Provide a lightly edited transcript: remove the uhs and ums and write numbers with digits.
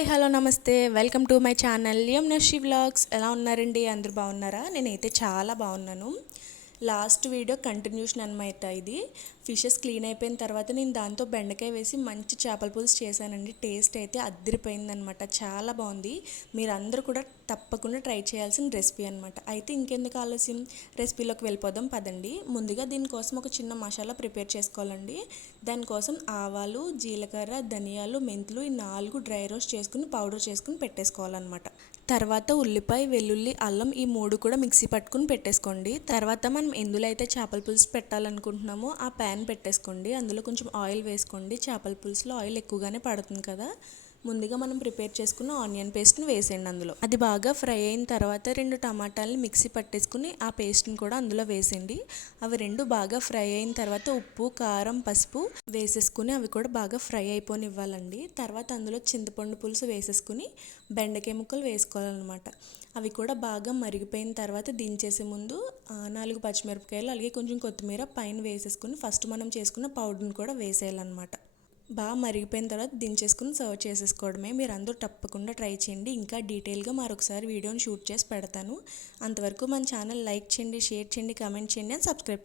Hi hello namaste welcome to my channel Yamunashri vlogs. ఎలా ఉన్నారండి? అందరూ బాగున్నారా? నేనైతే చాలా బాగున్నాను. లాస్ట్ వీడియో కంటిన్యూషన్ అనమాట. ఇది ఫిషెస్ క్లీన్ అయిపోయిన తర్వాత నేను దాంతో బెండకాయ వేసి మంచి చేపల పులుసు చేశానండి. టేస్ట్ అయితే అద్దరిపోయిందనమాట, చాలా బాగుంది. మీరందరూ కూడా తప్పకుండా ట్రై చేయాల్సిన రెసిపీ అనమాట. అయితే ఇంకెందుకు ఆలస్యం, రెసిపీలోకి వెళ్ళిపోదాం పదండి. ముందుగా దీనికోసం ఒక చిన్న మసాలా ప్రిపేర్ చేసుకోవాలండి. దానికోసం ఆవాలు, జీలకర్ర, ధనియాలు, మెంతులు ఈ 4 డ్రై రోస్ట్ చేసుకుని పౌడర్ చేసుకుని పెట్టేసుకోవాలన్నమాట. తర్వాత ఉల్లిపాయ, వెల్లుల్లి, అల్లం ఈ 3 కూడా మిక్సీ పట్టుకుని పెట్టేసుకోండి. తర్వాత మనం ఎందులో అయితే చేపల పులుసు పెట్టాలనుకుంటున్నామో ఆ ప్యాన్ పెట్టేసుకోండి. అందులో కొంచెం ఆయిల్ వేసుకోండి. చేపల పులుసులో ఆయిల్ ఎక్కువగానే పడుతుంది కదా. ముందుగా మనం ప్రిపేర్ చేసుకున్న ఆనియన్ పేస్ట్ని వేసేయండి అందులో. అది బాగా ఫ్రై అయిన తర్వాత 2 టమాటాలని మిక్సీ పట్టేసుకుని ఆ పేస్ట్ని కూడా అందులో వేసేయండి. అవి 2 బాగా ఫ్రై అయిన తర్వాత ఉప్పు, కారం, పసుపు వేసేసుకుని అవి కూడా బాగా ఫ్రై అయిపోనివ్వాలండి. తర్వాత అందులో చింతపండు పులుసు వేసేసుకుని బెండకాయ ముక్కలు వేసుకోవాలన్నమాట. అవి కూడా బాగా మరిగిపోయిన తర్వాత దించేసే ముందు 4 పచ్చిమిరపకాయలు అలాగే కొంచెం కొత్తిమీర పైన వేసేసుకుని ఫస్ట్ మనం చేసుకున్న పౌడర్ని కూడా వేసేయాలన్నమాట. బాగా మరిగిపోయిన తర్వాత దించేసుకుని సర్వ్ చేసేసుకోవడమే. మీరు అందరూ తప్పకుండా ట్రై చేయండి. ఇంకా డీటెయిల్గా మరొకసారి వీడియోని షూట్ చేసి పెడతాను. అంతవరకు మన ఛానల్ లైక్ చేయండి, షేర్ చేయండి, కామెంట్ చేయండి అండ్ సబ్స్క్రైబ్